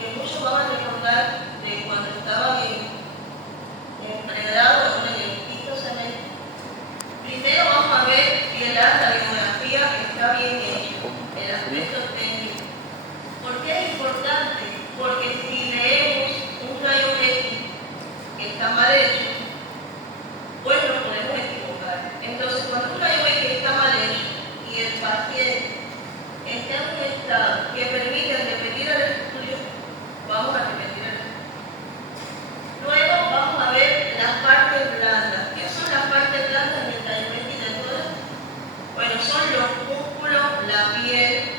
que muchos van a recordar de cuando estaban en pregrado, en el quinto semestre. Primero vamos a ver si la radiografía está bien hecha, el aspecto técnico. ¿Por qué es importante? Porque si leemos un rayo X que está mal hecho, pues nos podemos equivocar. Entonces, cuando un rayo X está mal hecho y el paciente está en un estado que permite repetir el estudio, vamos a repetir el estudio. Luego vamos a ver las partes blandas. ¿Qué son las partes blandas en el rayo X del tórax? Bueno, son los músculos, la piel,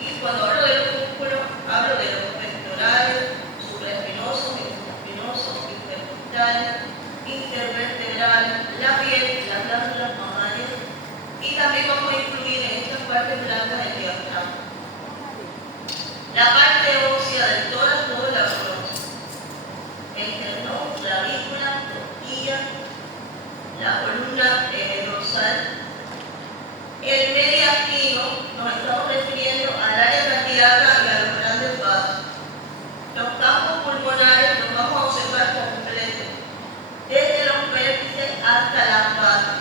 y cuando hablo de los músculos, hablo de los pectorales, supraespinosos, interespinosos, intercostales, intervertebrales, la piel, las glándulas mamarias, y también vamos a incluir en estas partes blancas el diafragma. La parte ósea del tórax, todo el abdomen, el esternón, clavícula, costilla, la columna dorsal. El mediastino nos estamos refiriendo al área cardíaca y a los grandes vasos. Los campos pulmonares los vamos a observar completos, desde los vértices hasta las bases.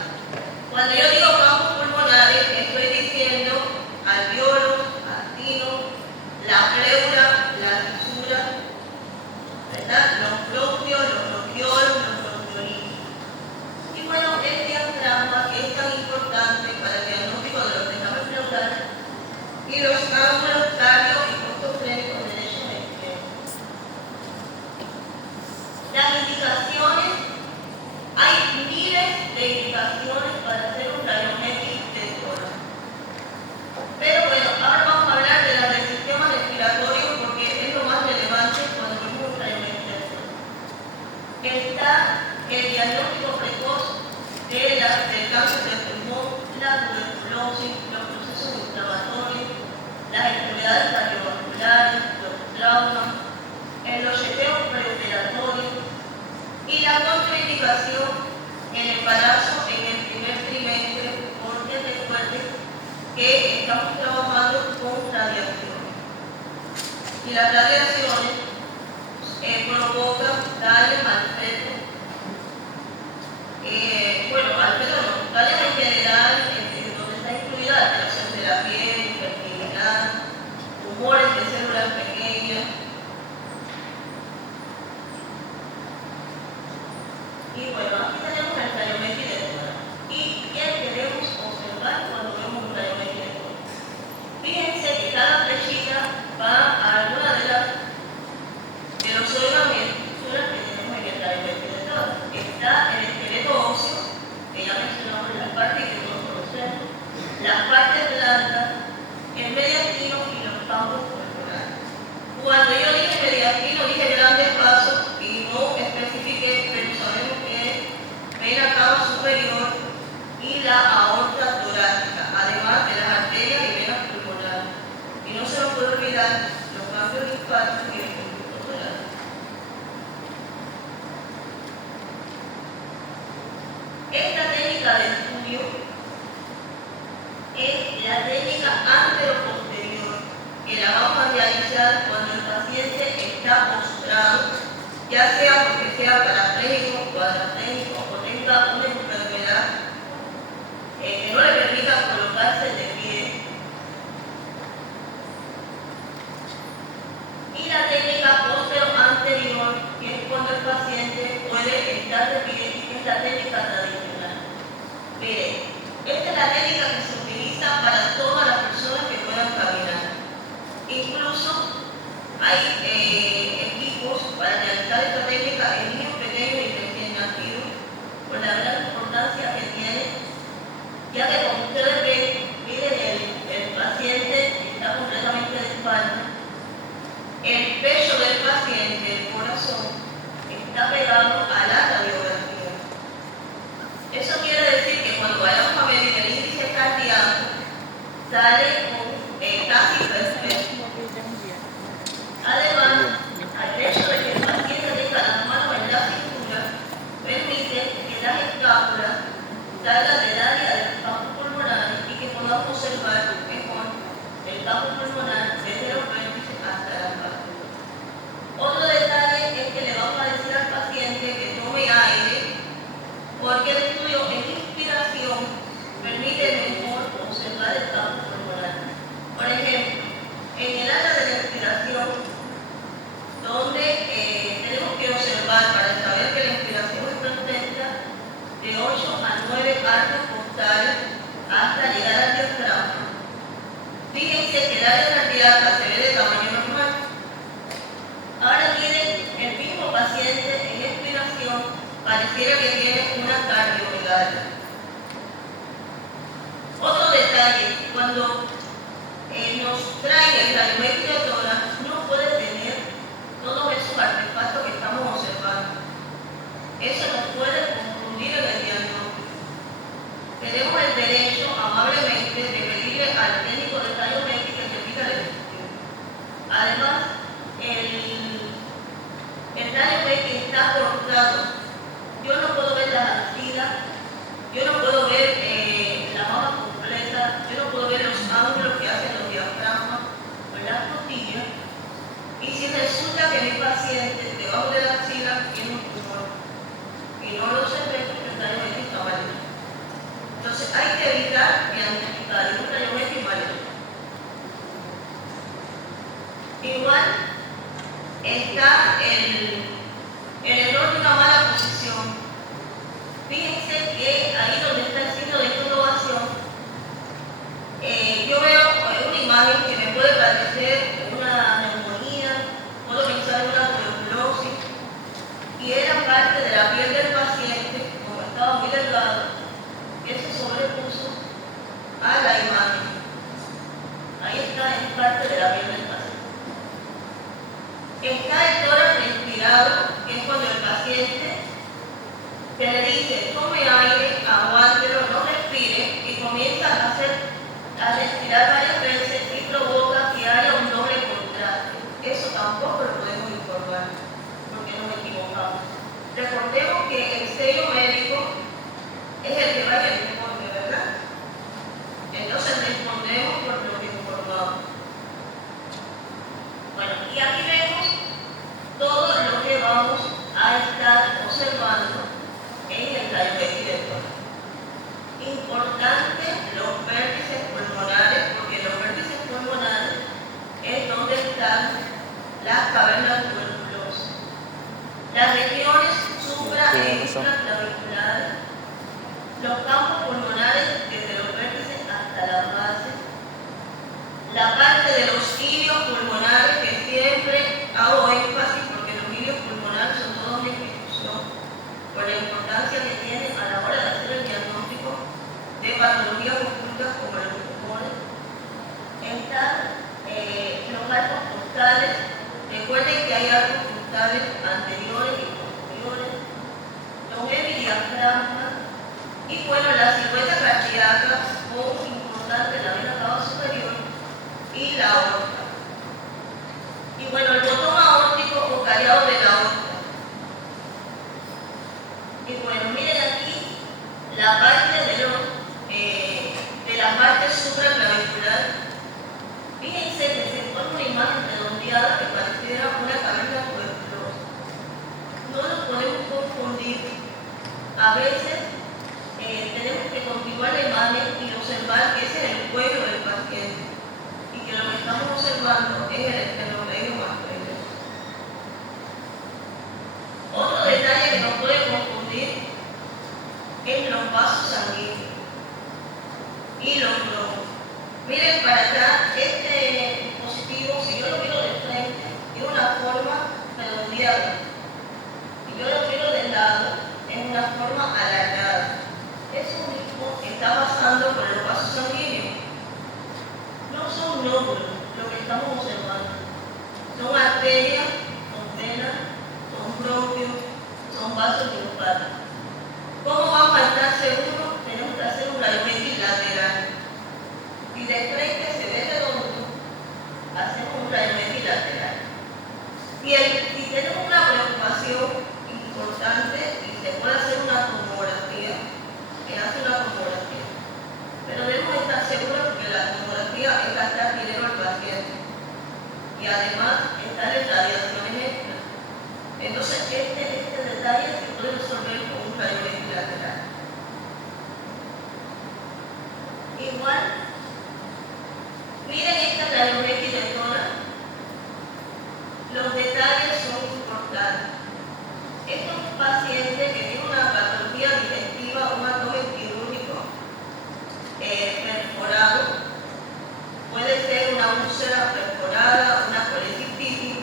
Cuando yo digo campos pulmonares, estoy diciendo alveolos, actinos, la pleura, la fisura, ¿verdad? Los bronquios, los bronquiolos, los bronquiolitis. Y bueno, el diafragma, que es tan importante para el diagnóstico de los derrames pleurales, y los ángulos cardio y costofrénicos derechos e izquierdos. Las indicaciones, hay miles de indicaciones para hacer un rayo X de tórax. Pero bueno, ahora vamos a hablar de las del sistema respiratorio porque es lo más relevante cuando vemos un rayo X de tórax. Está el diagnóstico precoz del cáncer del pulmón, la tuberculosis, los procesos inflamatorios, las enfermedades cardiovasculares, los traumas, los chequeos preoperatorios y la contraindicación en el embarazo en el primer trimestre, porque recuerden que estamos trabajando con radiaciones. Y las radiaciones provocan daños al feto. Al feto no, daños en general, donde está incluida la alteración de la piel, infertilidad, tumores de células pequeñas. Y bueno, aquí tenemos el rayo X de tórax. ¿Y qué queremos observar cuando vemos un rayo X de tórax? Fíjense que cada flechita va a alguna de los órganos y estructuras que tenemos en el rayo X de tórax. Está el esqueleto óseo, que ya mencionamos en las partes que todos conocemos, las partes blandas, el mediastino y los campos pulmonares. Cuando yo dije mediastino, dije grandes vasos y no especifiqué, pero sabemos que es vena cava superior y la aorta torácica, además de las arterias y venas pulmonares. Y no se nos puede olvidar los ganglios linfáticos y el conducto torácico. Esta técnica de estudio es la técnica anteroposterior, que la vamos a realizar cuando el paciente está postrado, ya sea porque sea parapléjico, cuadrapléjico o tenga una enfermedad que no le permita colocarse de pie. Y la técnica postero-anterior, que es cuando el paciente puede estar de pie, que es la técnica tradicional. Miren, esta es la técnica que se utiliza para todas las personas que puedan caminar. Incluso hay equipos para realizar esta técnica en niños pequeños y recién nacidos, por la gran importancia que tiene, ya que como ustedes ven, miren el paciente está completamente de espalda, el pecho del paciente, el corazón, está pegado a la radiografía. Eso quiere decir que cuando vayamos a medir el índice cardíaco, sale con casi perfecto. Además, al hecho de que el paciente tenga las manos en la cintura, permite que las escápulas salgan del área del campo pulmonar y que podamos observar mejor el campo pulmonar desde los vértices hasta las bases. paciente debajo de la axila tiene un tumor y no lo observé porque el rayo X está mal hecho. Entonces hay que evitar diagnosticar un rayo X mal hecho. Igual está el error de una mala posición. Fíjense que ahí donde está el signo de innovación, yo veo una imagen que me puede parecer una neumonía, puedo pensar en una tuberculosis, y era parte de la piel del paciente, como estaba muy delgado, que se sobrepuso a la imagen. Ahí está, es parte de la piel del paciente. Está el tórax respirado, que es cuando el paciente se le dice, tome aire, aguántelo, no respire, y comienza a respirar varias veces y provoca que haya un doble contraste. Eso tampoco lo podemos informar, porque nos equivocamos. Recordemos que el sello médico es el que vaya al informe, ¿verdad? Entonces respondemos por lo que informamos. Bueno, y aquí vemos todo lo que vamos a estar observando en el rayo X del tórax. Importante los vértices pulmonares, porque los vértices pulmonares es donde están las cavernas tuberculosas. Las regiones supra e infraclaviculares, los campos pulmonares desde los vértices hasta la base, la parte de los ilios pulmonares que siempre hago énfasis porque los ilios pulmonares son toda una institución por la importancia que tienen a la hora de hacer el diagnóstico de patologías ocultas como los tumores. Están los arcos costales. Recuerden que hay arcos costales anteriores y posteriores, los hemidiafragmas y bueno, la silueta cardíaca o importante la vena cava superior y la aorta. Y bueno, el botón aórtico o callado de la aorta. Y bueno, miren aquí la parte de la parte supraclavicular. Fíjense que se pone una imagen redondeada que pareciera una caverna tuberculosa. No lo podemos confundir. A veces tenemos que continuar la imagen y observar que ese es el cuello del paciente y que lo que estamos observando es el esternocleido masculino. Otro detalle que nos puede confundir es los vasos sanguíneos y los globos. Miren para acá, este dispositivo, si yo lo miro de frente, tiene una forma redondeada. Si yo lo miro de lado, es una forma alargada. Eso mismo está pasando por los vasos sanguíneos. No son nódulos lo que estamos observando. Son arterias, son venas, son bronquios, son vasos linfáticos. ¿Cómo vamos a estar seguros? Tenemos que hacer un rayo X lateral. Si de frente se ve redondo, hacemos un rayo X lateral. Si tenemos una preocupación importante y se puede hacer una tomografía, que hace una tomografía. Pero debemos estar seguros que la tomografía es gastar dinero al paciente. Y además están las radiaciones extras. Entonces este detalle se puede resolver con un rayo X lateral. Igual, miren esta rayo X de tórax. Los detalles son importantes. Esto es un paciente que tiene una patología digestiva, un abdomen quirúrgico perforado. Puede ser una úlcera perforada, una colecistitis.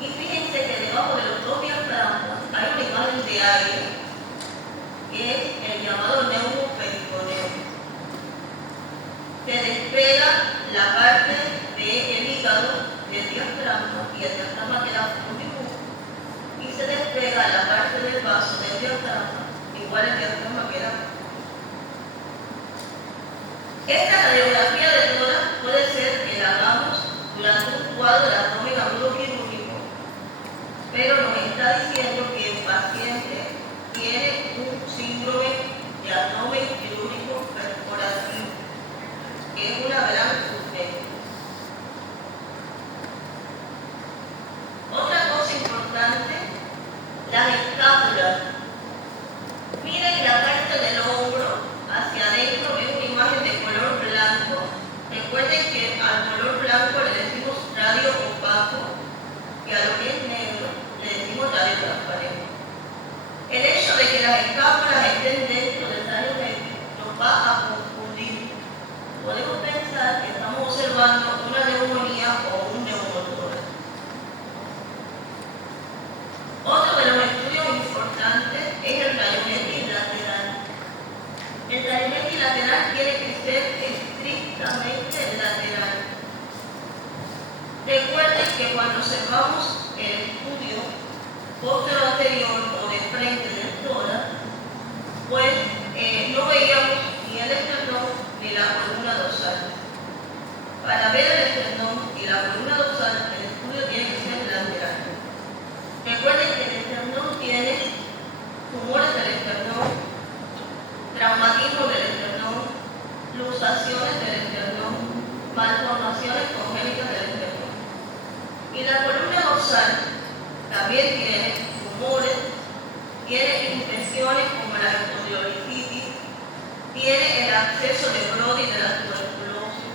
Y fíjense que debajo de los dos diafragmas hay una imagen de aire, que es el llamado neumoperitoneo. Se despega la parte del hígado del diafragma y el diafragma queda fundido. Y se despega la parte del vaso del diafragma, igual el diafragma queda. Esta radiografía de tórax puede ser que la hagamos durante un cuadro de abdomen agudo quirúrgico, pero nos está diciendo que el paciente tiene un síndrome de abdomen quirúrgico perforativo, que es una gran urgencia. Otra cosa importante y a lo que es negro le decimos radio transparente. El hecho de que las escápulas estén dentro del rayo X nos va a confundir. Podemos pensar que estamos observando una neumonía o un neumotórax. Otro de los estudios importantes es el rayo X lateral. El rayo X lateral tiene que ser estrictamente lateral. Recuerden que cuando observamos el estudio posterior anterior o de frente del tórax, pues no veíamos ni el esternón ni la columna dorsal. Para ver el esternón y la columna dorsal, el estudio tiene que ser lateral. Recuerden que el esternón tiene tumores del esternón, traumatismo del esternón, luxaciones del esternón, malformaciones congénitas del esternón. Y la columna dorsal también tiene tumores, tiene infecciones como la espondilolititis, tiene el acceso de Brody de la tuberculosis,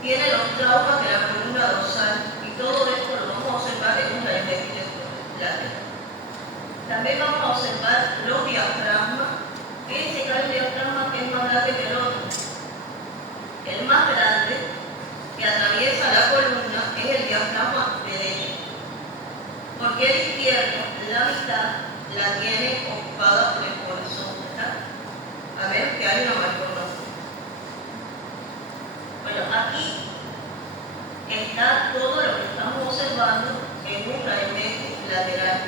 tiene los traumas de la columna dorsal y todo esto lo vamos a observar en una investigación lateral. También vamos a observar los diafragmas. Fíjense que hay un diafragma que es más grande que el otro. El más grande que atraviesa la columna es el diafragma derecho, porque el izquierdo, la mitad, la tiene ocupada por el corazón, ¿verdad? A ver que hay una malformación. Bueno, aquí está todo lo que estamos observando en un rayo X lateral.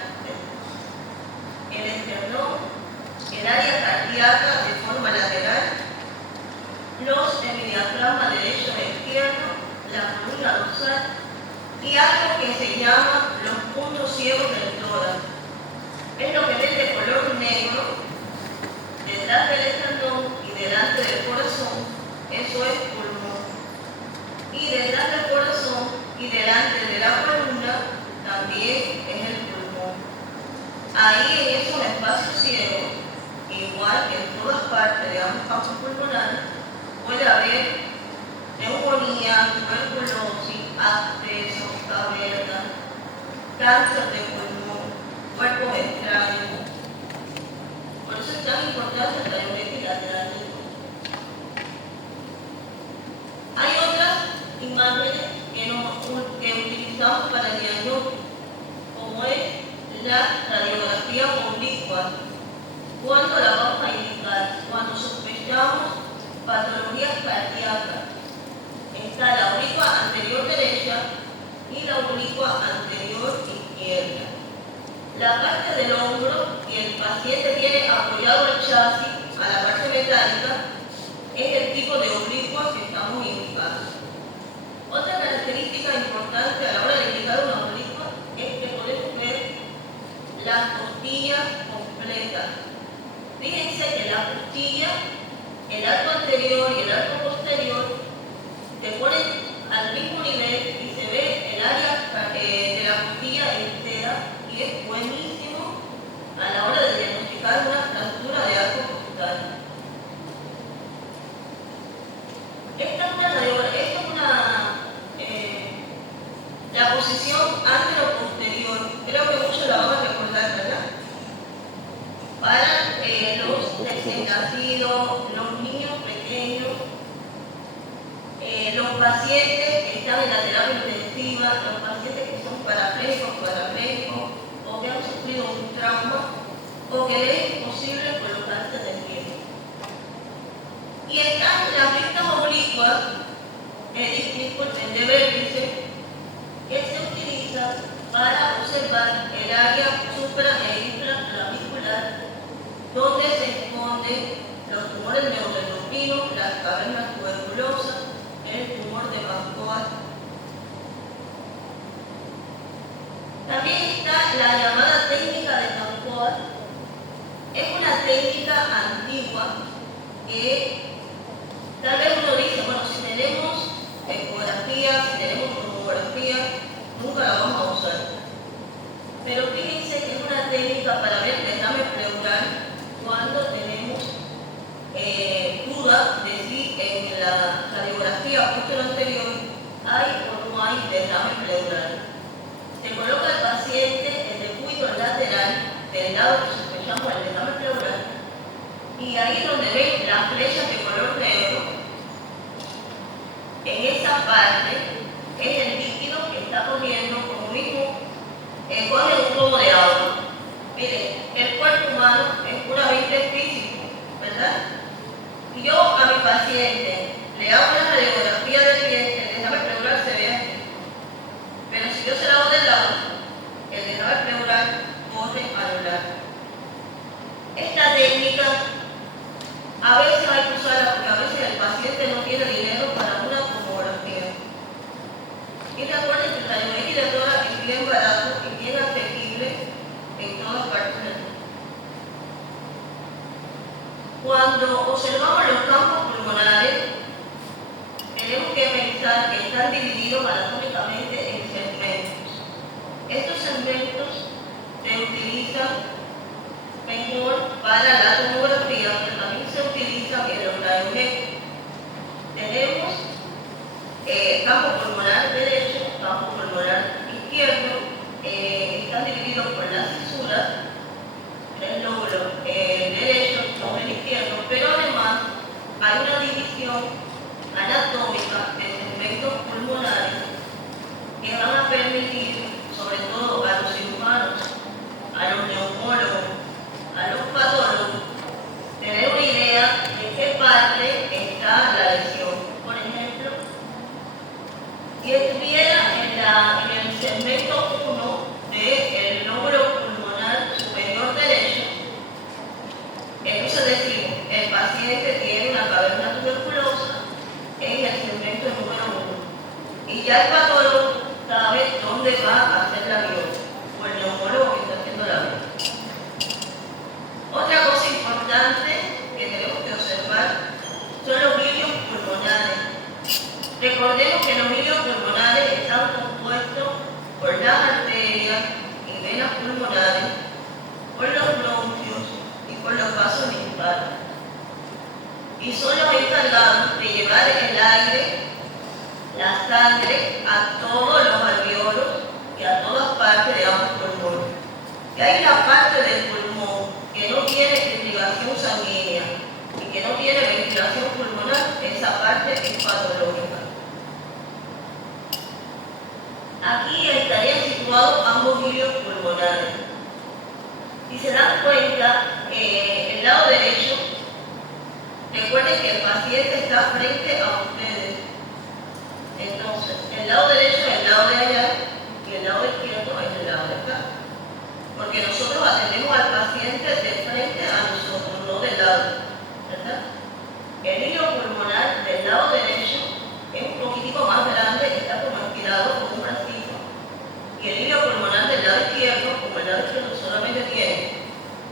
El esternón, el área cardíaca de forma lateral, los hemidiafragmas derecho e izquierdo, la columna dorsal y algo que se llama los puntos ciegos del tórax. Es lo que ven de color negro detrás del esternón y delante del corazón, eso es pulmón. Y detrás del corazón y delante de la columna también es el pulmón. Ahí en esos espacios ciegos, igual que en todas partes de ambos campos pulmonares, puede haber neumonía, tuberculosis, abscesos, cavernas, cáncer de pulmón, cuerpos extraños. Por eso es tan importante el rayo X lateral. Hay otras imágenes que utilizamos para el diagnóstico, como es la radiografía oblicua. ¿Cuándo la vamos a indicar? Cuando sospechamos patologías cardíacas. Está la oblicua anterior derecha y la oblicua anterior izquierda. La parte del hombro y el paciente tiene apoyado el chasis a la parte metálica es el tipo de oblicua que estamos indicando. Otra característica importante a la hora de indicar una oblicua es que podemos ver las costillas completas. Fíjense que la costilla, el arco anterior y el arco posterior se ponen al mismo nivel y se ve el área de la costilla entera y es buenísimo a la hora de diagnosticar una fractura de arco costal. Esta es la posición antero-posterior. Creo que muchos la van a recordar, ¿verdad? Para los recién nacidos, los niños pequeños, los pacientes que están en la terapia intensiva, los pacientes que son parapléjicos o que han sufrido un trauma o que les es imposible colocarse de pie. Y están las vistas oblicuas, disculpen, de vértice, que se utiliza para observar el área supra e infraclavicular, donde se esconden los tumores neuroendocrinos, las cavernas tuberculosas, el tumor de Mascoa. También está la llamada técnica de Mascoa. Es una técnica antigua que tal vez uno dice, bueno, si tenemos ecografía, si tenemos tomografía, nunca la vamos a usar. Pero fíjense que es una técnica para ver derrame pleural cuando tenemos duda de si en la radiografía justo lo anterior hay o no hay derrame pleural. Se coloca lado que sospechamos el derrame pleural, y ahí donde ven las flechas de color negro, en esa parte es el líquido que está corriendo como mismo corre un globo de agua. Miren, el cuerpo humano es puramente físico, ¿verdad? Y yo a mi paciente le hago una radiografía del pie, el derrame pleural se ve aquí. Pero si yo se la hago del lado, el derrame pleural corre a lo largo. Esta técnica a veces hay que usarla porque a veces el paciente no tiene dinero para una tomografía. Y recuerden que el rayo X de tórax es bien barato y bien asequible en todas partes del mundo. Cuando observamos los campos pulmonares, tenemos que pensar que están divididos anatómicamente en segmentos. Estos segmentos se utilizan mejor para la tomografía, pero también se utilizan en los rayos X. Tenemos campo pulmonar derecho, campo pulmonar izquierdo, están divididos por las cisuras, el lóbulo derecho, lóbulo izquierdo, pero además hay una división anatómica de segmentos pulmonares que van a permitir, sobre todo a los cirujanos, a los neumólogos, a los patólogos, tener una idea de qué parte está la lesión. Por ejemplo, si estuviera en el segmento 1 del lóbulo pulmonar superior derecho, entonces decimos, el paciente tiene una caverna tuberculosa en el segmento número 1. Y ya el patólogo sabe dónde va a hacer la biopsia, o el neumólogo que está haciendo la biopsia. Otra cosa importante que tenemos que observar son los vilios pulmonares. Recordemos que los vilios pulmonares están compuestos por las arterias y venas pulmonares, por los bronquios y por los vasos linfáticos. Y son los encargados de llevar el aire, la sangre, a todos los alveolos y a todas partes de ambos pulmones. Y hay una parte del pulmón que no tiene irrigación sanguínea y que no tiene ventilación pulmonar, esa parte es patológica. Aquí estarían situados ambos vilios pulmonares. Si se dan cuenta, el lado derecho, recuerden que el paciente está frente a ustedes. Entonces, el lado derecho es el lado de allá y el lado izquierdo es el lado de acá. Porque nosotros atendemos al paciente de frente a nosotros, no del lado, ¿verdad? El hillo pulmonar del lado derecho es un poquitico más grande, está como estirado como un bracito. Y el hillo pulmonar del lado izquierdo, como el lado izquierdo solamente tiene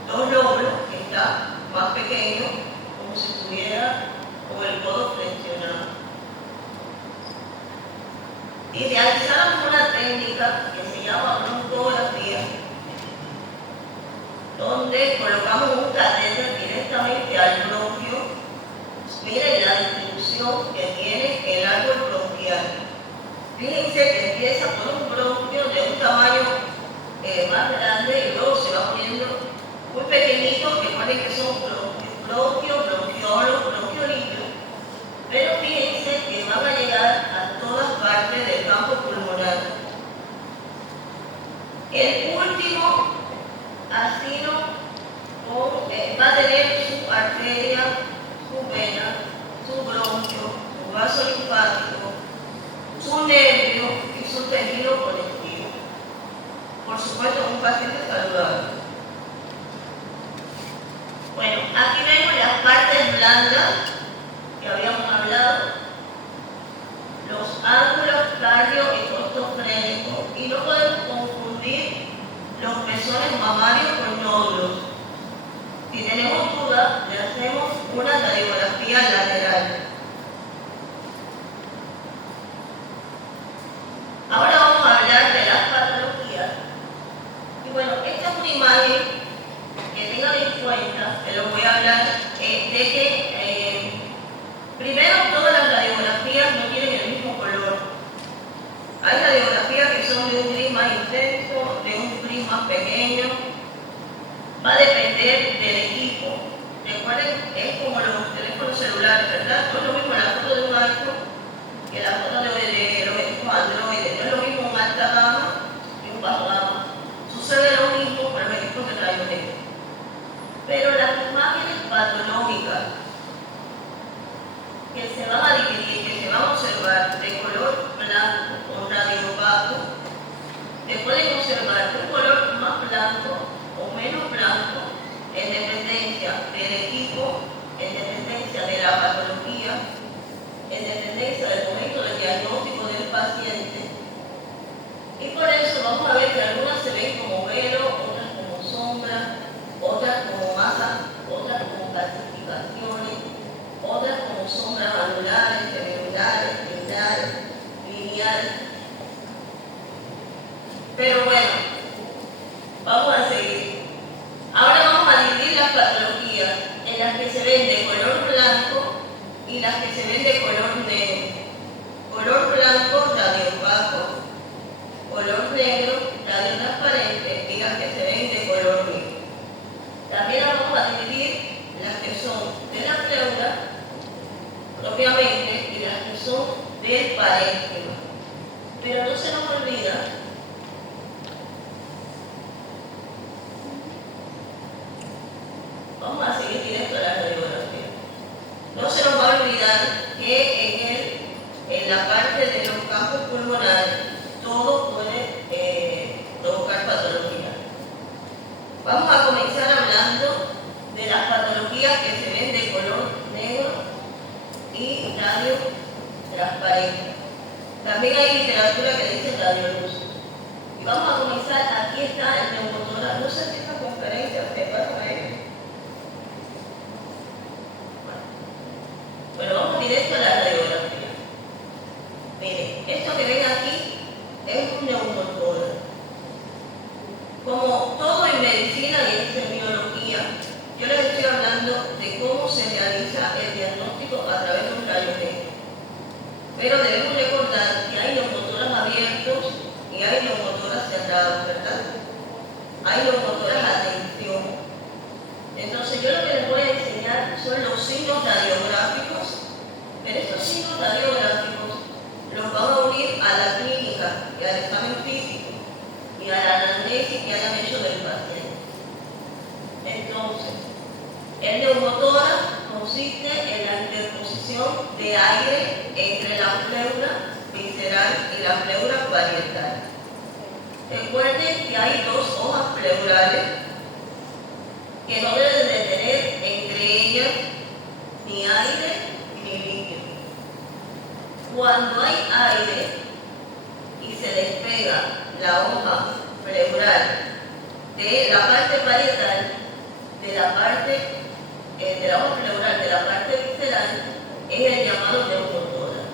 dos lóbulos, que está más pequeño, como si estuviera con el codo flexionado. Y realizamos una técnica que se llama broncografía, donde colocamos un catéter directamente al bronquio. Miren la distribución que tiene el árbol bronquial. Fíjense que empieza por un bronquio de un tamaño más grande y luego se va poniendo muy pequeñito, que recuerden que son bronquio, bronquiolo, bronquiolillo. Pero fíjense que van a llegar a todas partes del campo pulmonar. El último asino va a tener su arteria, su vena, su bronquio, su vaso linfático, su nervio y su tejido conectivo. Por supuesto, un paciente saludable. Bueno, aquí vemos las partes blandas que habíamos hablado, los ángulos cardio y costofrénicos, y no podemos confundir los pezones mamarios con nódulos. Si tenemos dudas, le hacemos una radiografía lateral. Ahora vamos a hablar de las patologías. Y bueno, esta es una imagen que tengan en cuenta, que lo voy a hablar, de que primero todas las radiografías no tienen el mismo color. Hay radiografías que son de un gris más intenso, de un gris más pequeño. va a depender del equipo. Recuerden, es como los teléfonos celulares, ¿verdad? No es lo mismo la foto de un iPhone que la foto de los equipos Android. No es lo mismo un alta gama y un bajo gama. Sucede lo mismo con los equipos de rayos X. Pero las imágenes patológicas que se van a dividir, que se van a observar de color blanco o radio opaco, se pueden observar de un color más blanco o menos blanco en dependencia del equipo, en dependencia de la patología, en dependencia del momento del diagnóstico del paciente. Y por eso vamos a ver que algunas se ven como velo, otras como sombra, otras como masa, otras como calcificaciones, otras como sombras anulares, semianulares, lineares. Pero bueno, vamos a seguir. Ahora vamos a dividir las patologías en las que se ven de color blanco y las que se ven de color negro. Color blanco, radio opaco. Color negro, radio transparente, y las que se ven de color negro. También las vamos a dividir las que son de la pleura, propiamente, y las que son del parénquima. Pero no se nos olvida vamos a seguir directo a la radiografía. No se nos va a olvidar que en la parte de los campos pulmonares todo puede provocar patología. Vamos a comenzar hablando de las patologías que se ven de color negro y radio transparente. También hay literatura que dice radioluz. Y vamos a comenzar, aquí está el neumotórax. No sé si esta conferencia se pasa a él. Bueno, vamos directo a la radiografía. Miren, esto que ven aquí es un neumotórax. Como todo en medicina y en semiología, yo les estoy hablando de cómo se realiza el diagnóstico a través de un rayo X. Pero debemos recordar que hay neumotórax abiertos y hay neumotórax cerrados, ¿verdad? Hay neumotórax a tensión. Entonces yo lo que les voy a enseñar son los signos radiográficos, pero estos signos radiográficos los van a unir a la clínica y al examen físico y a la anamnesis que hayan hecho del paciente. Entonces, el neumotórax consiste en la interposición de aire entre la pleura visceral y la pleura parietal. Recuerden que hay dos hojas pleurales que no deben de tener entre ellas ni aire ni líquido. Cuando hay aire y se despega la hoja pleural de la parte parietal, de la hoja pleural de la parte visceral, es el llamado neumotórax.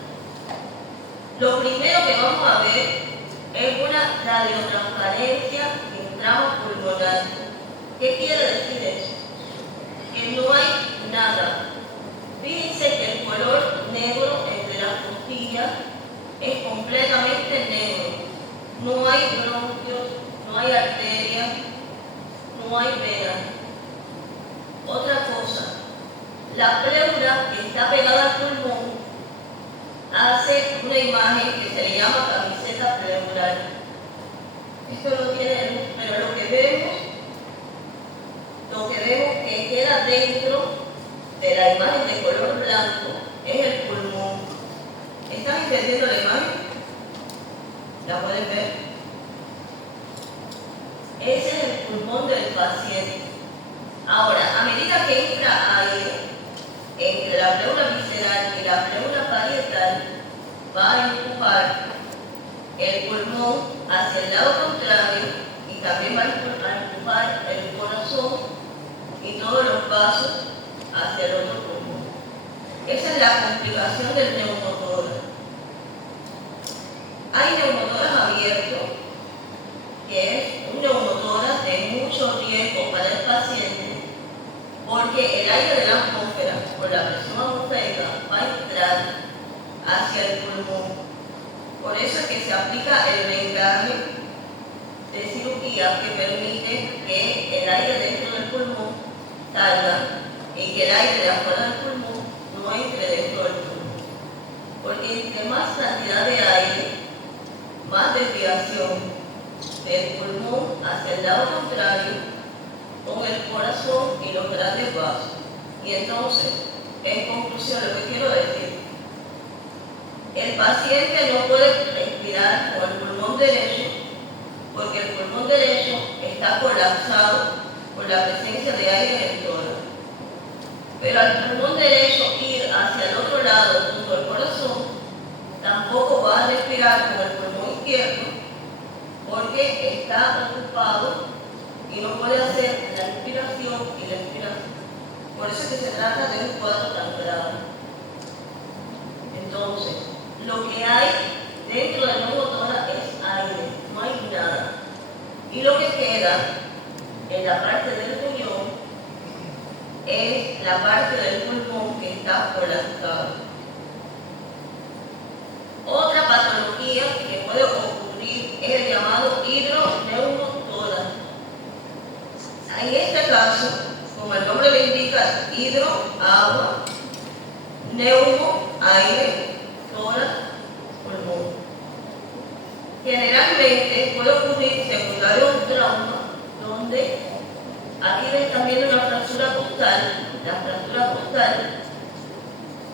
Lo primero que vamos a ver es una radiotransparencia intramopulmonar. ¿Qué quiere decir eso? Que no hay nada. Fíjense que el color negro entre las costillas es completamente negro. No hay bronquios, no hay arterias, no hay venas. Otra cosa, la pleura que está pegada al pulmón hace una imagen que se le llama camiseta pleural. Esto no tiene luz, pero lo que vemos que queda dentro de la imagen de color blanco es el pulmón. ¿Están entendiendo la imagen? ¿La pueden ver? Ese es el pulmón del paciente. Ahora, a medida que entra aire entre la pleura visceral y la pleura parietal, va a empujar el pulmón hacia el lado contrario y también va a empujar el corazón y todos los vasos hacia el otro pulmón. Esa es la complicación del neumotórax. Hay neumotórax abierto, que es un neumotórax de mucho riesgo para el paciente, porque el aire de la atmósfera, por la presión atmosférica, va a entrar hacia el pulmón. Por eso es que se aplica el vendaje de cirugía que permite que el aire dentro del pulmón salga y que el aire de afuera del pulmón no entre dentro del pulmón. Porque entre más cantidad de aire, más desviación del pulmón hacia el lado contrario con el corazón y los grandes vasos. Y entonces, en conclusión, lo que quiero decir, el paciente no puede respirar con el pulmón derecho porque el pulmón derecho está colapsado por la presencia de aire en el tórax. Pero al pulmón derecho ir hacia el otro lado junto al corazón, tampoco va a respirar con el pulmón izquierdo porque está ocupado y no puede hacer la inspiración y la expiración. Por eso es que se trata de un cuadro tan grave. Entonces, lo que hay dentro del neumotórax es aire, no hay nada. Y lo que queda en la parte del riñón es la parte del pulmón que está colapsado. Otra patología que puede ocurrir es el llamado hidroneumotórax. En este caso, como el nombre le indica, hidro, agua, neumo, aire, tórax, pulmón. Generalmente puede ocurrir secundario a un trauma, donde aquí están viendo una fractura costal. La fractura costal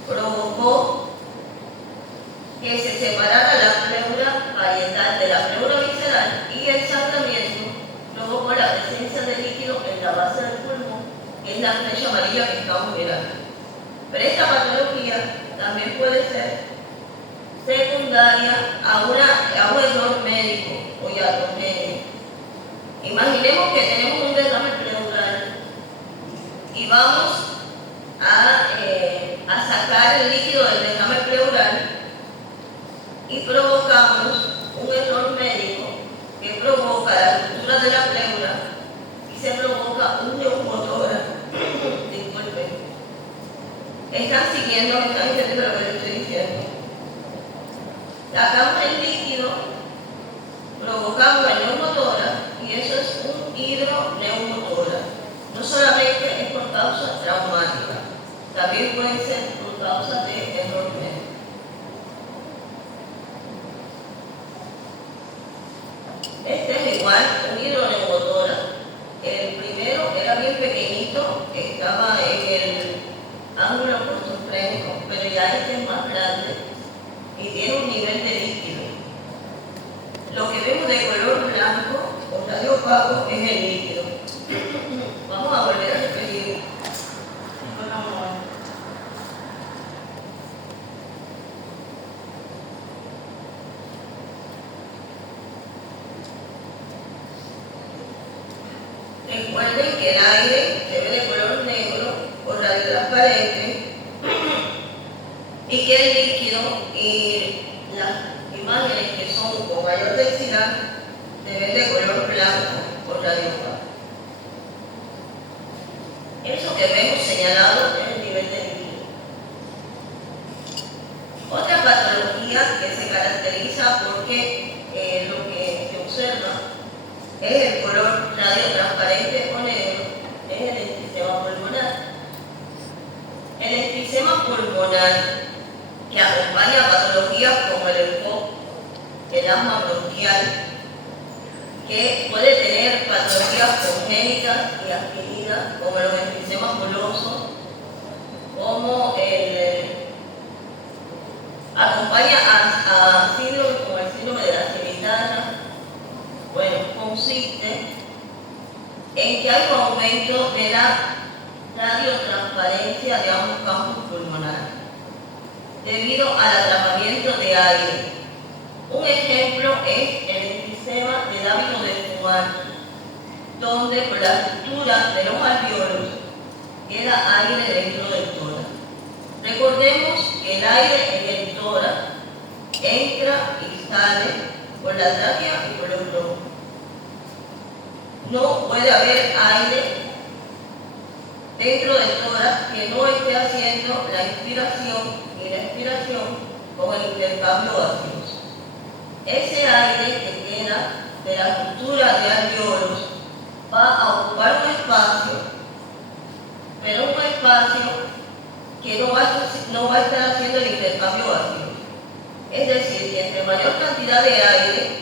provocó que se separara la pleura parietal de la pleura visceral y el sangramiento provocó la presencia de líquido en la base del pulmón, que es la flecha amarilla que estamos mirando. Pero esta patología también puede ser secundaria a un error médico o iatrogénico. Imaginemos que tenemos un derrame pleural y vamos a sacar el líquido del derrame pleural y provocamos un error médico que provoca la ruptura de la pleura y se provoca un neumotórax. Disculpen. ¿Están siguiendo? ¿Están entendiendo lo que les estoy diciendo? Sacamos el líquido, provocamos el neumotórax y eso es un hidroneumotórax. No solamente es por causa traumática, también puede ser por causa de error médico. Este es igual, un hidroneumotórax. El primero era bien pequeñito, estaba en el ángulo portofrénico, pero ya este es más grande y tiene un nivel de líquido. Lo que vemos de color blanco o radio opaco es el líquido. Vamos a volver a repetir. Recuerden que el aire se ve de color negro o radiotransparente y que el líquido y las imágenes que son con mayor densidad se ven de color blanco o radioopaco. Eso que vemos señalado es el nivel de líquido. Otra patología que se caracteriza porque lo que se observa es el color radiotransparente o negro, es el enfisema pulmonar. El enfisema pulmonar, que acompaña a patologías como el EPOC, el asma bronquial, que puede tener patologías congénitas y adquiridas, como los enfisemas bulosos, como acompaña a síndromes como el síndrome de la ciritana. Bueno, consiste en que hay un aumento de la radiotransparencia de ambos campos pulmonares debido al atrapamiento de aire. Un ejemplo es el enfisema del hábito de fumar, donde por la estructura de los alvéolos queda aire dentro del tórax. Recordemos que el aire en el tórax entra y sale por la tráquea y por los bronquios. No puede haber aire dentro del tórax que no esté haciendo la inspiración y la expiración con el intercambio gaseoso. Ese aire que queda de la cultura de alvéolos va a ocupar un espacio, pero un espacio que no va a estar haciendo el intercambio vacío. Es decir, que entre mayor cantidad de aire,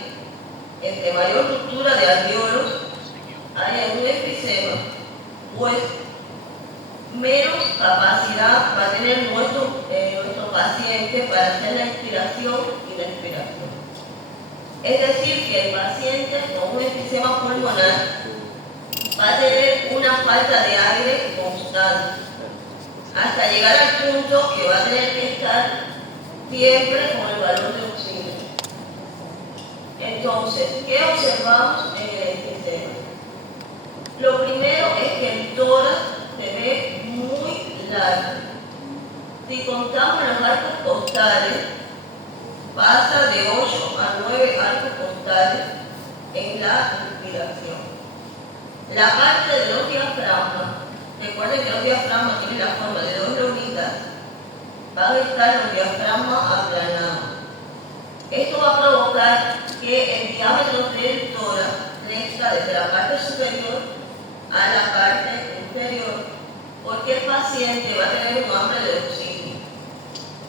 entre mayor ruptura de alvéolos haya un enfisema, pues menos capacidad va a tener nuestro paciente para hacer la inspiración y la expiración. Es decir, que el paciente con un enfisema pulmonar va a tener una falta de aire constante, hasta llegar al punto que va a tener que estar siempre con el valor de oxígeno. Entonces, ¿qué observamos en el enfisema? Lo primero es que el tórax se ve muy largo. Si contamos los arcos costales, pasa de 8 a 9 arcos costales en la inspiración. La parte de los diafragmas, recuerden que los diafragmas tienen la forma de dos lonitas, van a estar los diafragmas aplanados. Esto va a provocar que el diámetro del tórax crezca desde la parte superior a la parte inferior, porque el paciente va a tener un hambre de oxígeno.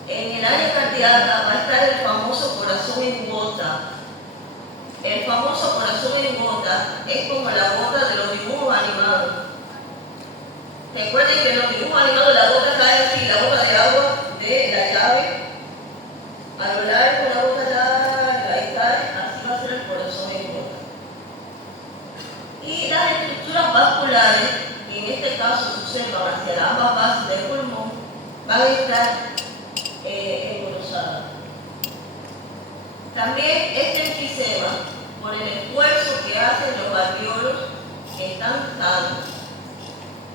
En el área cardíaca va a estar el famoso corazón en gota. El famoso corazón en gota es como la gota de los dibujos animados. Recuerden que en los dibujos animados la gota cae así, la gota de agua de la llave, a lo largo la gota larga y cae, así va a ser el corazón en gota. Y las estructuras vasculares, que en este caso se observan hacia ambas bases del pulmón, van a estar engrosadas. También este enfisema, por el esfuerzo que hacen los alvéolos que están sanos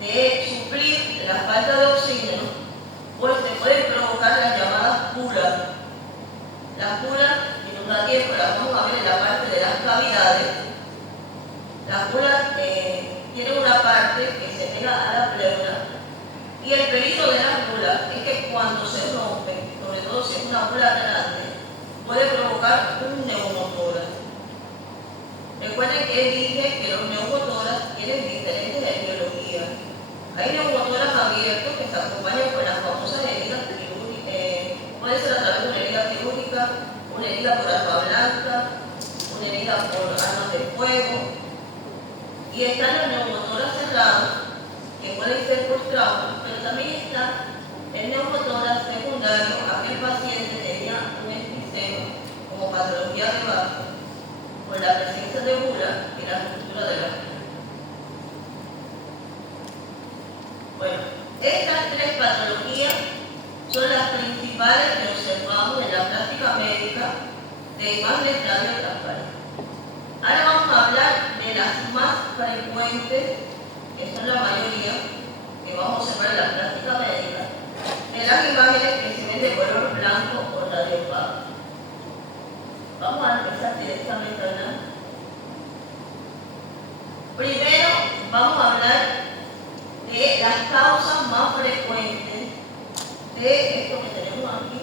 de suplir la falta de oxígeno, pues se pueden provocar las llamadas pulas. Las pulas, si nos da tiempo, las vamos a ver en la parte de las cavidades. Las pulas tienen una parte que se pega a la pleura, y el peligro de las pulas es que cuando se rompen, sobre todo si es una pula grande, puede provocar un neumotórax. Recuerden que dije que los neumotórax tienen diferentes etiologías. Hay neumotórax abiertos que se acompañan con las famosas heridas quirúrgicas, puede ser a través de una herida quirúrgica, una herida por arma blanca, una herida por armas de fuego. Y están los neumotórax cerrados, que pueden ser por trauma, pero también está el neumotórax secundario, aquel paciente tenía un enfisema como patología de base, con la presencia de bula y la ruptura de la piel. Bueno, estas tres patologías son las principales que observamos en la práctica médica de imagen radiotransparente. Ahora vamos a hablar de las más frecuentes, que son la mayoría, que vamos a observar en la práctica médica, de las imágenes que se ven de color blanco o radiopaco. Vamos a empezar directamente a hablar. Primero vamos a hablar de las causas más frecuentes de esto que tenemos aquí.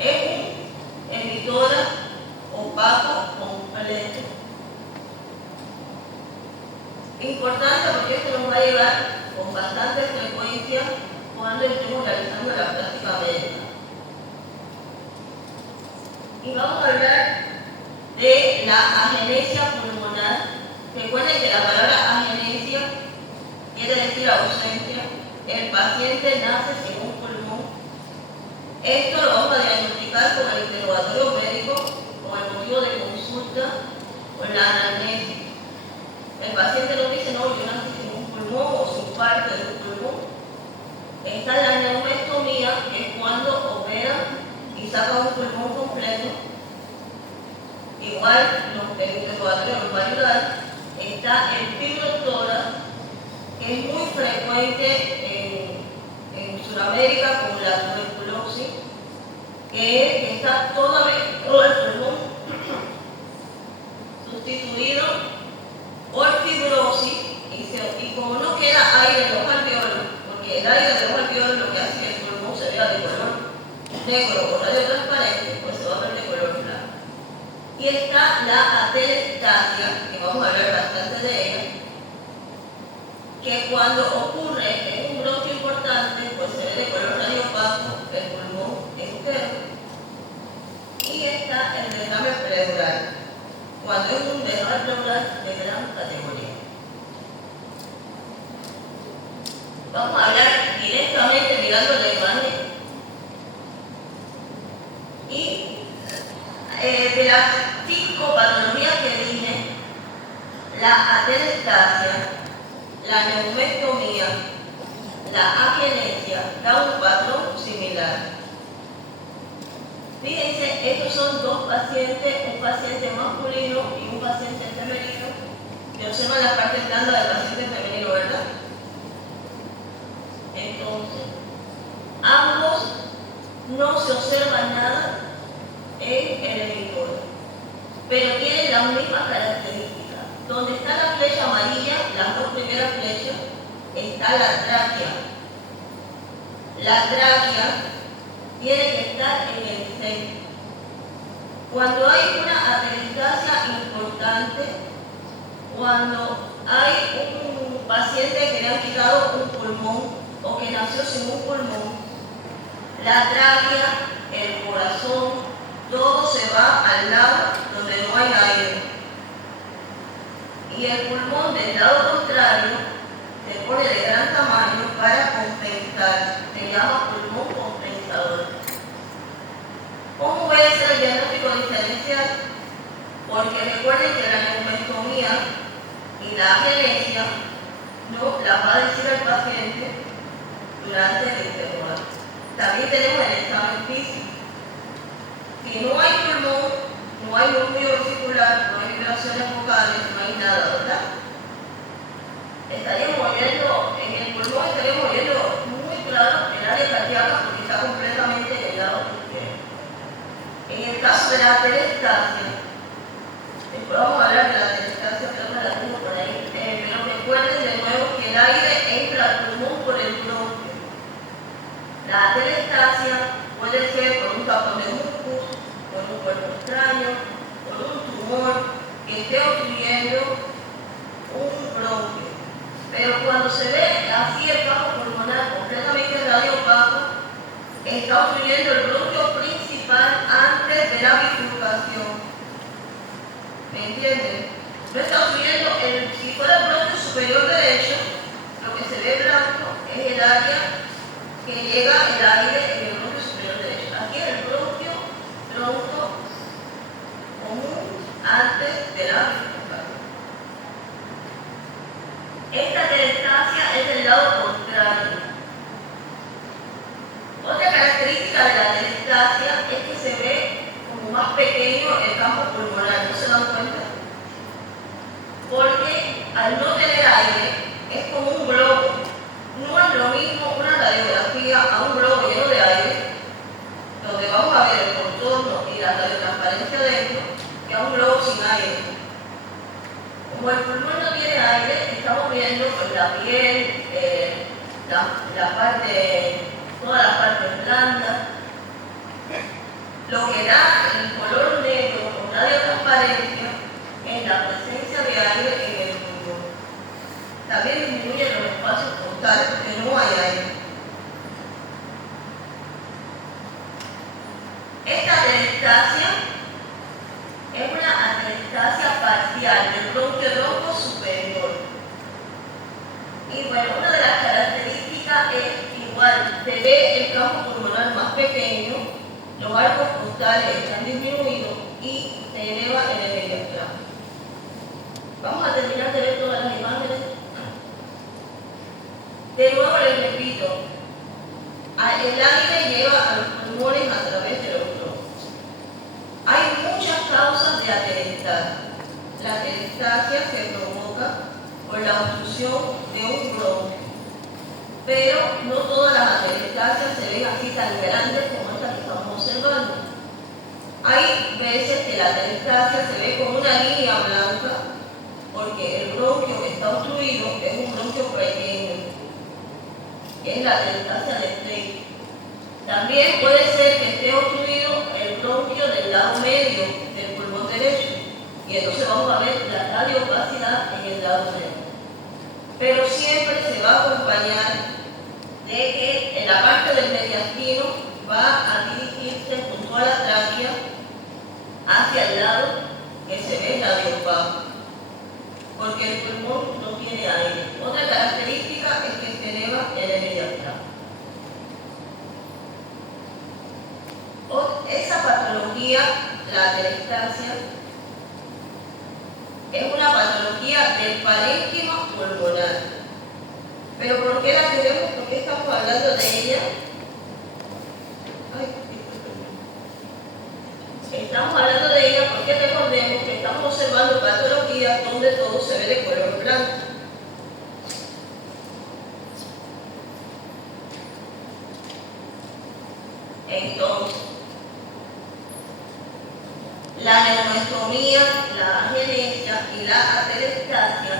Es un emitora opaco completo. Importante porque esto nos va a llevar con bastante frecuencia cuando estemos realizando la práctica médica. Y vamos a hablar de la agenesia pulmonar. Recuerden que la palabra agenesia quiere decir ausencia. El paciente nace sin un pulmón. Esto lo vamos a diagnosticar con el interrogatorio médico, con el motivo de consulta, con la anamnesis. El paciente nos dice, no, yo nací sin un pulmón o sin parte de un pulmón. Está la neumectomía, que es cuando operan y sacan un pulmón completo. Igual, el interrogatorio nos va a ayudar. Está el pneumotórax, que es muy frecuente en Sudamérica con la tuberculosis, que está todo el pulmón sustituido por fibrosis, y como no queda aire en los alvéolos, porque el aire de los alvéolos lo que hace es que el pulmón se vea de color negro o radio transparente, pues se va a ver de color blanco. Y está la atelectasia, que vamos a hablar bastante de ella, que cuando ocurre en un bronquio importante, pues se ve de color radiopaco el pulmón entero. Y está el derrame pleural, cuando es un derrame pleural de gran categoría. Vamos a hablar directamente mirando la imagen. Y de las 5 patologías que dije, la atelectasia, la neumectomía, la agenesia, da un patrón similar. Fíjense, estos son dos pacientes, un paciente masculino y un paciente femenino. Y observan la parte blanda del paciente femenino, ¿verdad? Entonces, ambos no se observa nada en el emitorio, pero tienen las mismas características. Donde está la flecha amarilla, las dos primeras flechas, está la tráquea. La tráquea tiene que estar en el centro. Cuando hay una atelectasia importante, cuando hay un paciente que le han quitado un pulmón o que nació sin un pulmón, la tráquea, el corazón, todo se va al lado donde no hay aire. Y el pulmón del lado contrario se pone de gran tamaño para compensar. Se llama pulmón compensador. ¿Cómo puede ser el diagnóstico diferencial? Porque recuerden que la neumectomía y la agenesia no la va a decir el paciente durante el interrogatorio. También tenemos el examen físico. Si no hay pulmón, no hay núcleo vesicular, no hay vibraciones vocales, no hay nada, ¿verdad? Estaríamos oyendo, en el pulmón estaríamos oyendo muy claro el área cardíaca porque está completamente helado. En el caso de la atelectasia, después vamos a hablar de la atelectasia, creo que la tengo por ahí, pero recuerden de nuevo que el aire entra al pulmón por el bronquio. La atelectasia puede ser por un tapón de mucus, por un cuerpo extraño, por un tumor que esté obstruyendo un bronquio. Pero cuando se ve así el campo pulmonar completamente radiopaco, está obstruyendo el bronquio principal antes de la bifurcación. ¿Me entienden? No está obstruyendo si fuera el bronquio superior derecho, lo que se ve blanco es el área que llega el aire en el bronquio superior derecho. Aquí es el bronquio común antes de la bifurcación. Esta atelectasia es del lado contrario. Otra característica de la atelectasia es que se ve como más pequeño el campo pulmonar, ¿no se dan cuenta? Porque al no tener aire es como un globo. No es lo mismo una radiografía a un globo lleno de aire, donde vamos a ver el contorno y la radiotransparencia dentro, que a un globo sin aire. Como el pulmón no tiene aire, estamos viendo pues, la piel, toda la parte blanda. Lo que da el color negro con radiotransparencia es la presencia de aire en el pulmón. También disminuye los espacios postales porque no hay aire. Esta atelectasia es una atelectasia parcial del bronquio superior. Y bueno, una de las características es igual, se ve el campo pulmonar más pequeño, los arcos postales están disminuidos y se eleva el diafragma. Vamos a terminar de ver todas las imágenes. De nuevo les repito, el aire lleva a los pulmones a través de los bronquios. Hay muchas causas de atelectasia. La atelectasia se provoca por la obstrucción de un bronquio. Pero no todas las atelectasias se ven así tan grandes como esta que estamos observando. Hay veces que la atelectasia se ve como una línea blanca porque el bronquio que está obstruido es un bronquio pequeño, que es la atelectasia de Blake. También puede ser que esté obstruido el bronquio del lado medio del pulmón derecho. Y entonces vamos a ver la radiopacidad en el lado derecho. Pero siempre se va a acompañar de que en la parte del mediastino va a dirigirse junto a la tráquea hacia el lado que se ve radiopaco, porque el pulmón no tiene aire. Otra característica es que se eleva en el diafragma. Esa patología, la atelectasia, es una patología del parénquima pulmonar. ¿Pero por qué la tenemos? ¿Por qué estamos hablando de ella? Estamos hablando de ella porque recordemos que estamos observando patologías donde todo se ve de color blanco. Entonces, la neumonía, la agenesia y la atelectasia,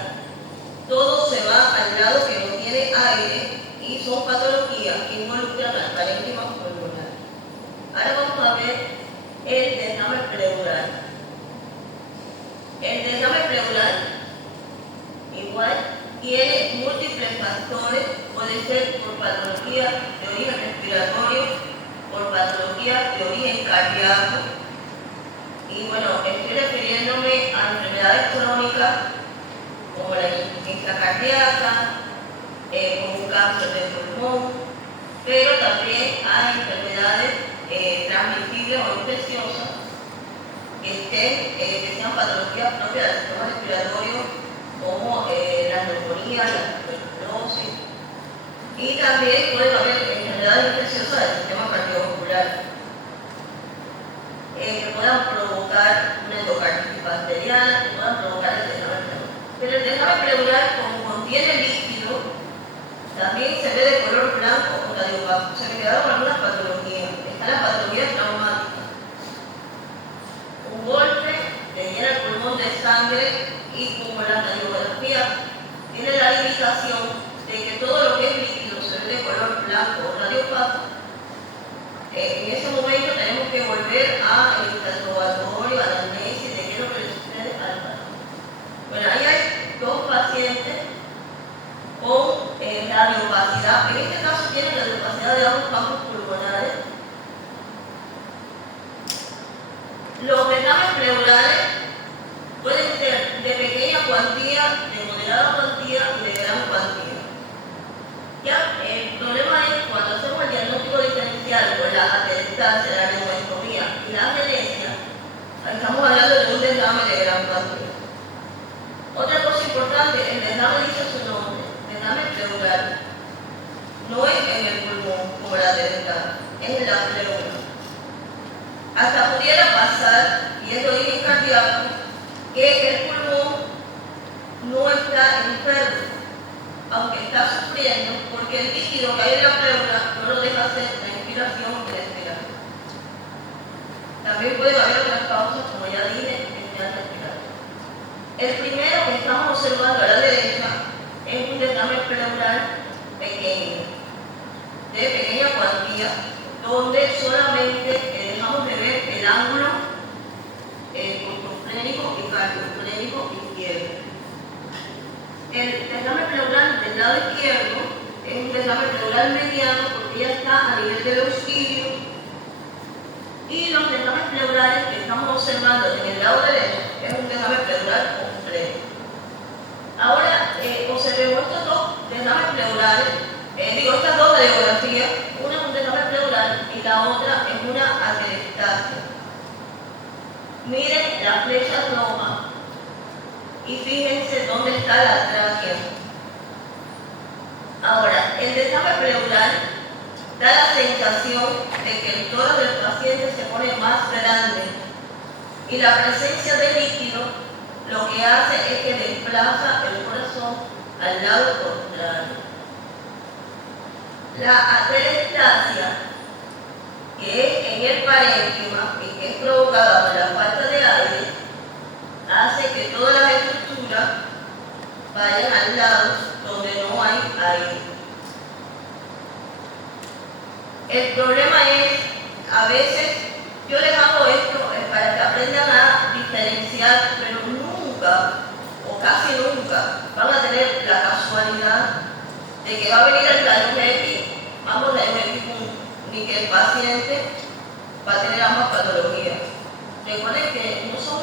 todo se va al lado que no tiene aire y son patologías que involucran al parénquima pulmonar. Ahora vamos a ver el derrame pleural. El derrame pleural, igual, tiene múltiples factores. Puede ser por patología de origen respiratorio, por patología de origen cardíaco. Y bueno, estoy refiriéndome a enfermedades crónicas como la insuficiencia cardíaca, como un cáncer de pulmón, pero también hay enfermedades transmisibles o infecciosas que sean patologías propias del sistema respiratorio, como la neumonía, la tuberculosis, y también puede haber enfermedades infecciosas del sistema cardiovascular que puedan provocar una endocarditis bacteriana, que puedan provocar el derrame pleural. Pero el derrame pleural, como contiene líquido, también se ve de color blanco o radiopaco. Se me quedaron algunas patologías. Está la patología traumática. Un golpe te llena el pulmón de sangre y como la radiografía tiene la limitación de que todo lo que es líquido se ve de color blanco o radiopaco, en ese momento tenemos que volver al interrogatorio, a la amnesia, de qué es lo que le sucede al paciente. Bueno, ahí hay dos pacientes con radiopacidad. En este caso tienen radiopacidad de ambos campos pulmonares. Los derrames pleurales pueden ser de pequeña cuantía, de moderada cuantía y de gran cuantía. Ya, el problema es cuando hacemos el diagnóstico diferencial con la atelectasia, la neumonía y la agenesia, estamos hablando de un derrame de gran cuantía. Otra cosa importante, el derrame dice su nombre, derrame pleural. No es en el pulmón como la atelectasia, es en la pleura. Hasta pudiera pasar, y es de origen cardíaco, que el pulmón no está enfermo, aunque está sufriendo, porque el líquido que hay en la pleura no lo deja hacer la inspiración y la expiración. También puede haber otras causas, como ya dije, enfermedad respiratoria. El primero que estamos observando a la derecha es un derrame pleural pequeño, de pequeña cuantía, donde solamente dejamos de ver el ángulo ortofrénico y cardiofrénico izquierdo. El derrame pleural del lado izquierdo es un derrame pleural mediano porque ya está a nivel del auxilio, y los derrames pleurales que estamos observando en el lado derecho es un derrame pleural completo. Ahora observemos estos dos derrames pleurales, estas dos radiografías. Una es un derrame pleural y la otra es una atelectasia. Miren la flecha roja y fíjense dónde está la tráquea. Ahora, el derrame pleural da la sensación de que el tórax del paciente se pone más grande y la presencia de líquido lo que hace es que desplaza el corazón al lado contrario. La atelectasia, que es en el parénquima y que es provocada por la falta de aire, hace que todas las estructuras vayan al lado donde no hay aire. El problema es, a veces, yo les hago esto para que aprendan a diferenciar, pero nunca, o casi nunca, van a tener la casualidad de que va a venir el rayos X, ambos rayos X ni que el paciente va a tener ambas patologías. Recuerden que no son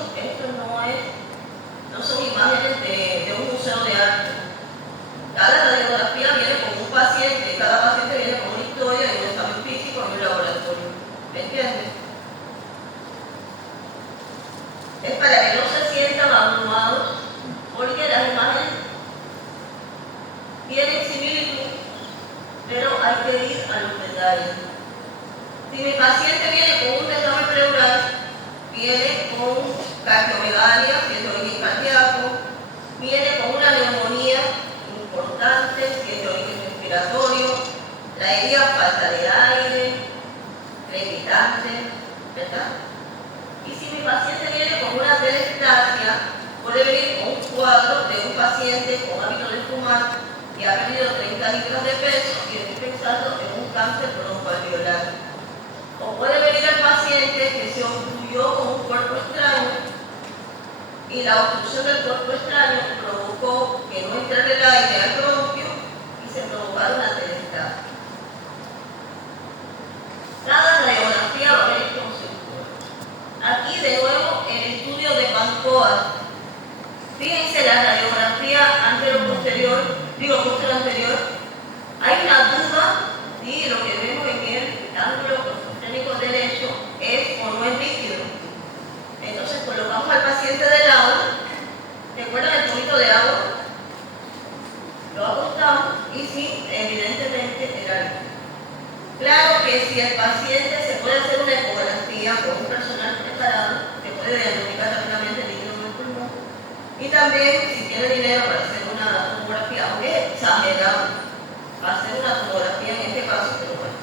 imágenes de un museo de arte. Cada radiografía viene con un paciente, cada paciente viene con una historia y un examen físico y un laboratorio. ¿Me entienden? Es para que no se sientan abrumados, porque las imágenes tienen similitud, pero hay que ir a los detalles. Si mi paciente viene con un derrame pleural, viene con cardiomegalia, si es de origen cardíaco, viene con una neumonía importante, si es de origen respiratorio, la herida falta de aire, crepitante, ¿verdad? Y si mi paciente viene con una telestasia, puede venir con un cuadro de un paciente con hábito de fumar y ha perdido 30 libras de peso y estoy pensando en un cáncer broncoalveolar. O puede venir el paciente que se obstruyó con un cuerpo extraño y la obstrucción del cuerpo extraño provocó que no entrara el aire al bronquio y se provocara una telestasia. Cada radiografía va a venir con síntomas. Aquí de nuevo el estudio de Pancoa. Fíjense la radiografía anterior, hay una duda si lo que vemos en el ángulo técnico derecho es o no es líquido. Entonces colocamos al paciente de lado, recuerdan el poquito de agua, lo acostamos y sí, evidentemente era líquido. Claro que si el paciente se puede hacer una ecografía con un personal preparado, se puede diagnosticar rápidamente el líquido en el pulmón. Y también, si tiene dinero para hacer una tomografía, aunque es exagerado, hacer una tomografía en este caso, pero bueno,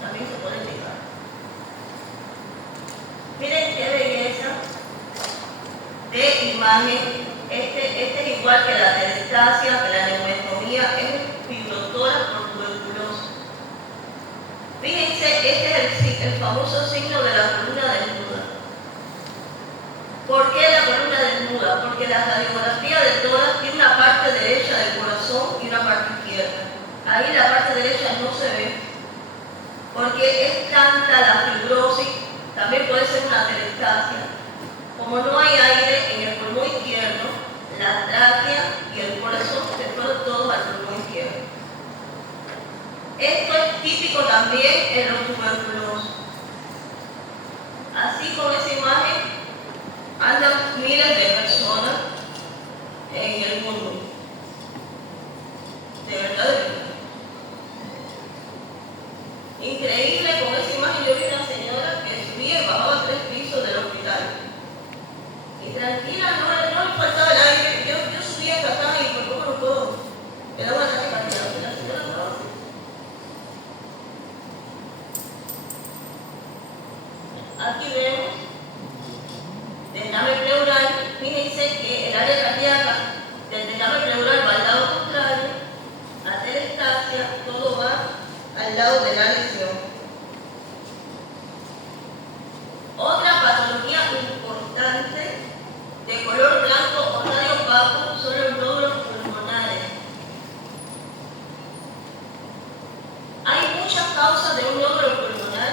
también se puede indicar. Miren qué belleza de imagen. Este es igual que la telestasia, que la neumonía, es un fibrotórax por tuberculosis. Fíjense, este es el famoso signo de la columna desnuda. ¿Por qué la columna desnuda? Porque la radiografía del tórax tiene una parte derecha del corazón y una parte izquierda. Ahí la parte derecha no se ve, porque es tanta la fibrosis, también puede ser una telestasia. Como no hay aire en el pulmón izquierdo, la tráquea y el corazón se fueron todos al pulmón izquierdo. Esto es típico también en los tuberculosos. Así con esa imagen andan miles de personas en el mundo. De verdad. Increíble, con esa imagen yo vi una señora que subía y bajaba 3 pisos del hospital. Y tranquila, no le faltaba el aire. Yo subía hasta acá y por poco no puedo. Me daba un ataque cardíaco. La señora estaba así. Aquí vemos derrame pleural. Fíjense que el área cardíaca del derrame pleural va al lado contrario, la telestasia, todo va al lado de la lesión. Otra patología importante de color blanco o radio opaco son los nódulos pulmonares. Hay muchas causas de un nódulo pulmonar.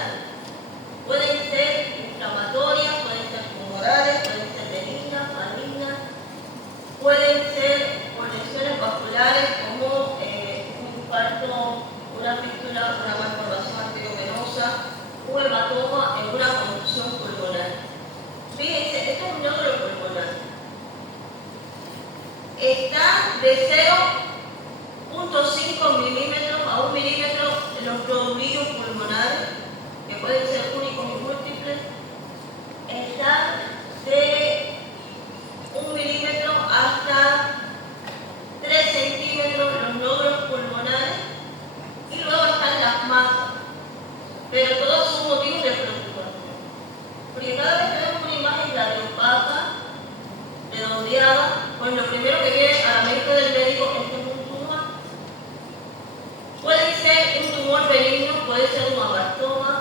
Pueden ser inflamatorias, pueden ser tumorales, pueden ser benignas, malignas, pueden ser por lesiones vasculares como un infarto, una fístula, una malformación arteriovenosa, un hematoma en una conducción pulmonar. Fíjense, esto es un nódulo pulmonar. Está de 0.5 milímetros a 1 milímetro en los globulillos pulmonares, que pueden ser únicos y múltiples. Está de 1 milímetro hasta 3 centímetros los nódulos pulmonares. Y luego están las masas, pero todos son motivos de preocupación. Porque cada vez que vemos una imagen radiopaca, redondeada, pues lo primero que viene a la mente del médico es que es un tumor. Puede ser un tumor benigno, puede ser un amartoma,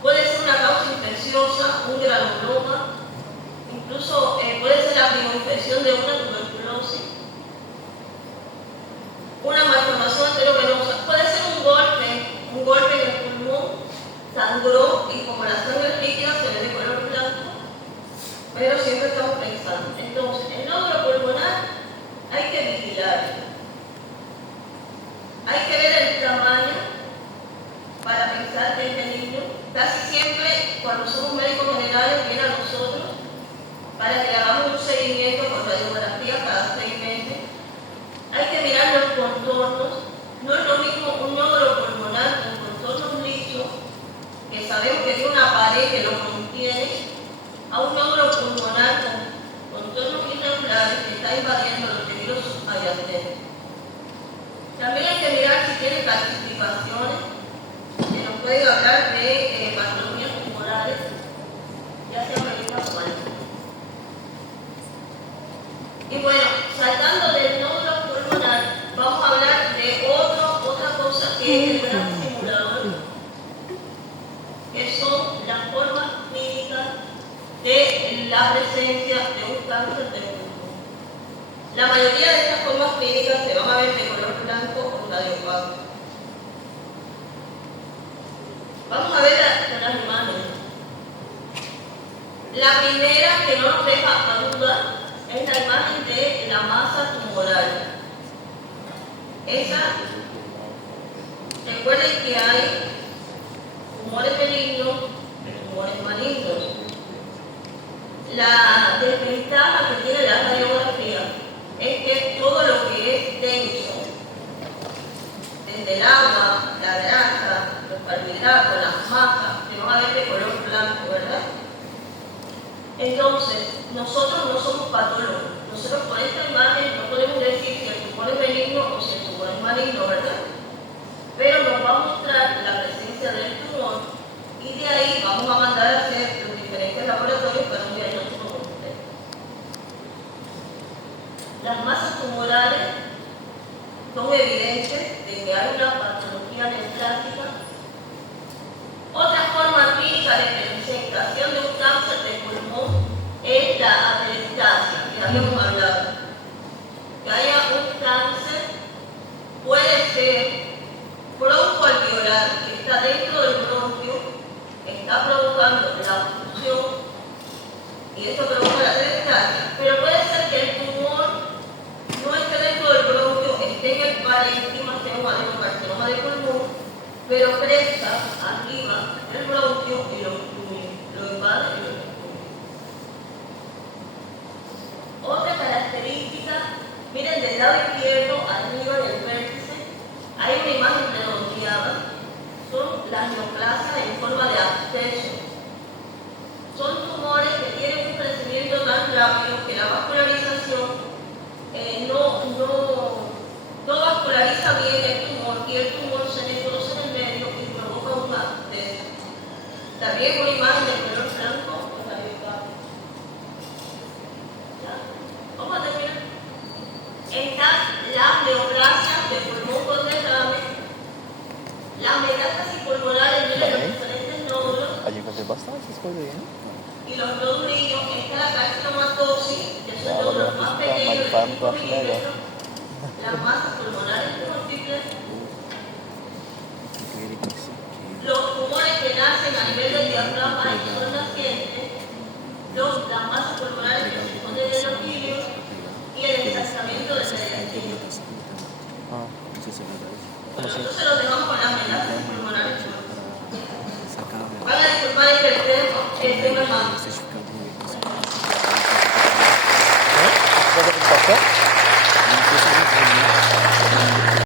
puede ser una causa infecciosa, un granuloma, Incluso puede ser la infección de una tuberculosis, una malformación arteriovenosa, puede ser un golpe en el pulmón, sangró y como la sangre es líquida se ve de color blanco, pero siempre estamos pensando. Entonces, el nódulo pulmonar hay que vigilarlo, hay que ver el tamaño para pensar que es benigno. Casi siempre, cuando somos médicos generales, viene a nosotros para que le hagamos un seguimiento con radiografía cada 6 meses. Hay que mirar los contornos. No es lo mismo un nódulo pulmonar con contornos lisos, que sabemos que tiene una pared que lo contiene, a un nódulo pulmonar con contornos irregulares que está invadiendo los tejidos subadyacentes. También hay que mirar si tiene calcificaciones, que nos pueden hablar de patologías tumorales, ya sea benignas o malignas. Y bueno, saltando del nódulo pulmonar, vamos a hablar de otra cosa que es el gran simulador, que son las formas clínicas de la presencia de un cáncer de pulmón. La mayoría de estas formas clínicas se van a ver de color blanco o radiopaco. Vamos a ver las imágenes. La primera, que no nos deja a duda, es la imagen de la masa tumoral. Esa, recuerden que hay tumores benignos y tumores malignos. La desventaja que tiene la radiografía es que todo lo que es denso, desde el agua, la grasa, los carbohidratos, las masas, se van a ver de color blanco, ¿verdad? Entonces, nosotros no somos patólogos. Nosotros con esta imagen no podemos decir si el tumor es benigno o si el tumor es maligno, ¿verdad? Pero nos va a mostrar la presencia del tumor y de ahí vamos a mandar a hacer los diferentes laboratorios para un diagnóstico completo. Las masas tumorales son evidentes de que hay una patología neoplásica. Otra forma clínica de presentación de un cáncer de pulmón es la atelectasia, que habíamos hablado. Que haya un cáncer puede ser broncoalveolar, que está dentro del bronquio, que está provocando la obstrucción y eso provoca la atelectasia, pero puede ser que el tumor no esté dentro del bronquio, esté en el parénquima, sea un adenocarcinoma de pulmón, pero crezca arriba del bronquio y lo invade y lo destruye. Otra característica, miren del lado izquierdo, arriba del vértice, hay una imagen redondeada, son las neoplasias en forma de absceso. Son tumores que tienen un crecimiento tan rápido que la vascularización no vasculariza bien el tumor y el tumor se necrosa en el medio y provoca un absceso. También una imagen de color blanco o radiopaco. Vamos a terminar. Están las neoplasias de pulmón con derrame, las metástasis pulmonares de los diferentes nódulos. Allí encontré bastantes cosas, ¿no? Y los nodulillos, está la carcinomatosis, que son nódulos más pequeños de 5 milímetros, las masas